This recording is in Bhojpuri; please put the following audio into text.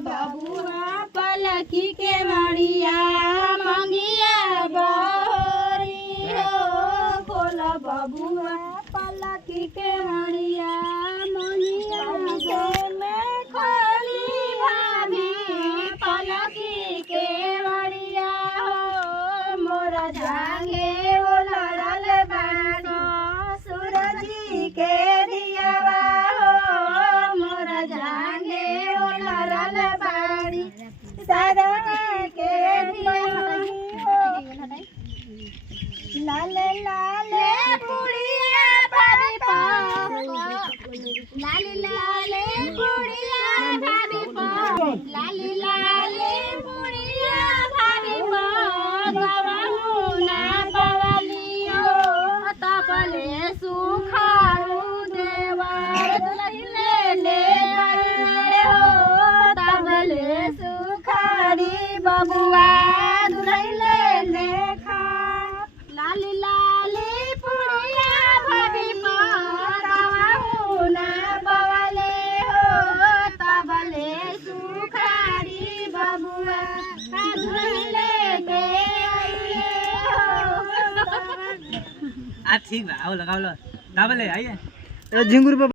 बबुआ पलकी के मड़िया मंगिया बहरी हो खोल बबुआ पलकी के मड़िया मंगिया में खोली भाभी पलकी के मड़िया हो मोरा जागे वो लड़ल बाड़ी सूरजी के दियावा हो मोरा जागे वो लड़ल बाड़ी सादा के दियावा लाले लाले पुड़िया भाभी पा लाले लाले पुड़िया भाभी पा लाले लाले पुड़िया भाभी पा गवाहू ना पवलियो तबले सुखारू देवर ले ले गए हो तबले सुखारी बबुआ दुलैले ले खा लाली लाली पुड़िया भाभी पा गवाहू ना पवले हो तबले सुखारी बबुआ दुलैले के आइए हो आ ठीक बा आओ लगाओ लो दाबले आइए झिंगुर